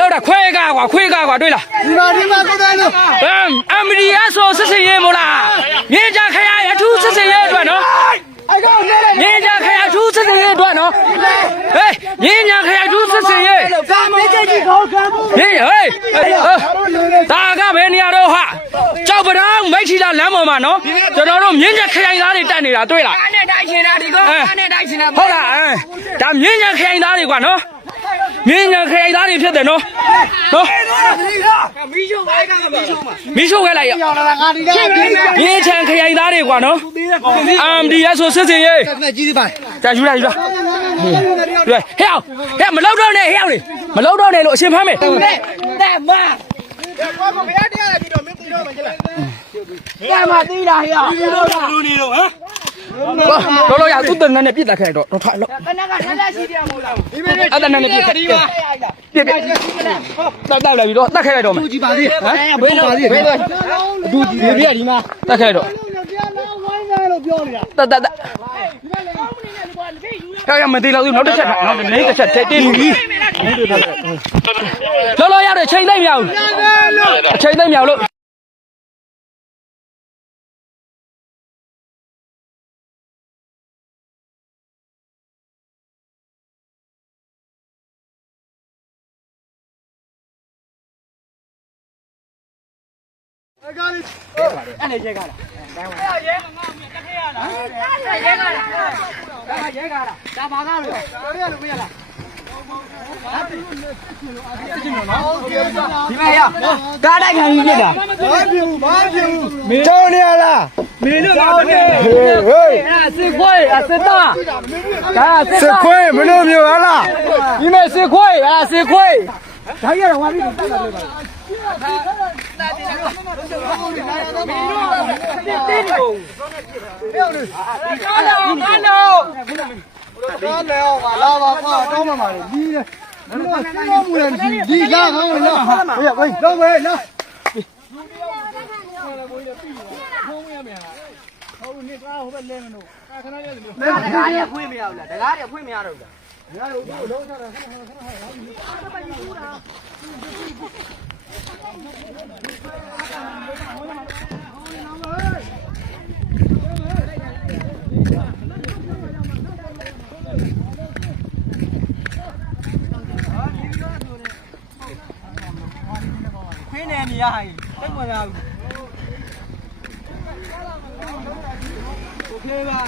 လောက်တာခွဲကားကွာတွေ့လားဒီမှာကိုတိုင်းလို့ အမရီယာဆိုစစ်စင်ရေးမို့လားမြင်းကြခရအထူးစစ်စင်ရေးအတွက်နော်မြင်းကြခရအထူးစစ်စင်ရေးအတွက်နော်ဟေးမြင်းကြခရအထူးစစ်စင်ရေးဒါမေးကြည့်ခေါ်ခံဘူးဟေးဒါကဘယ်နေရာတော့ဟာကြောက်ပတောင်းမိတ်ထီလာလမ်းပေါ်မှာနော်ကျွန်တော်တို့မြင်းကြခရိုင်သားတွေတက်နေတာတွေ့လားအားနဲ့တိုက်ရှင်တာဒီကောအားနဲ့တိုက်ရှင်တာဟုတ်လားဒါမြင်းကြခရိုင်သားတွေကွာနော်မြင်းညာခရိုင်သားတွေဖြစ်တယ်နော်မီးရှို့ခိုင်းတာမီးရှို့ခဲ့လိုက်ရမြင်းချန်ခရိုင်သားတွေကွာနော်ဒီရဆိုစစ်စင်ရေးကြီးသေးပါကြာယူလိုက်ဟဲ့မလောက်တော့နဲ့ဟဲ့လေမလောက်တော့နဲ့လို့အရှင်ဖမ်းမယ်တဲ့မဘယ်တရားကြည့်တော့မင်းတီးတော့မကြလားမတီးတာဟဲ့လူနေတော့ဟမ်တော့ရသူတန်းနဲ့ပြစ်တက်ခဲ့တော့ထားလို့တနက်ကလက်ရှိတရားမဟုတ်လားအဲ့တန်းနဲ့ပြစ်တက်ပြစ်တောက်လာပြီးတော့တက်ခဲ့လိုက်တော့မယ်သူကြည့်ပါသေးဟမ်ဘယ်ပါသေးဘယ်တော့သူကြည့်ပြဒီမှာတက်ခဲ့တော့လို့ပြောနေတာတက်ရမသေးတော့ဘူးနောက်တစ်ချက်နောက်တစ်ချက်တင်းလူကြီးလောရတယ်ချိန်သိမ့်မြောက်ချိန်သိမ့်မြောက်လို့အဲ့နေရဲကားလားရဲငါတက်ခဲ့ရလားရဲကားလားဒါဘာကားလို့တော်ရလို့မရလားဒီမရကားတိုက်ခံကြီးပြတာဘာဖြစ်ဘူးကျောင်းနေရလားမင်းတို့ကျောင်းနေဟေးစစ်ခွေးစစ်သားဒါစစ်ခွေးမလို့မျိုးဟလားဒီမဲ့စစ်ခွေးစစ်ခွေးဒါရတော့ဝါပြီးတက်တာလို့ပါလာပါကွာတောင်းမှမှာလေဒီတော့မူလည်းဒီလာကောင်းလားဟေးဝေးလုံးဝေးနော်ဟုတ်နေကားဟိုဘက်လဲမလို့ခဏလေးလို့တကားရဖွင့်မရဘူးလားတကားရဖွင့်မရတော့ဘူးလားရတော့လုံးချတာခဏခွေးနေနေရဟိုတိတ်မရဘူးโอเคပါ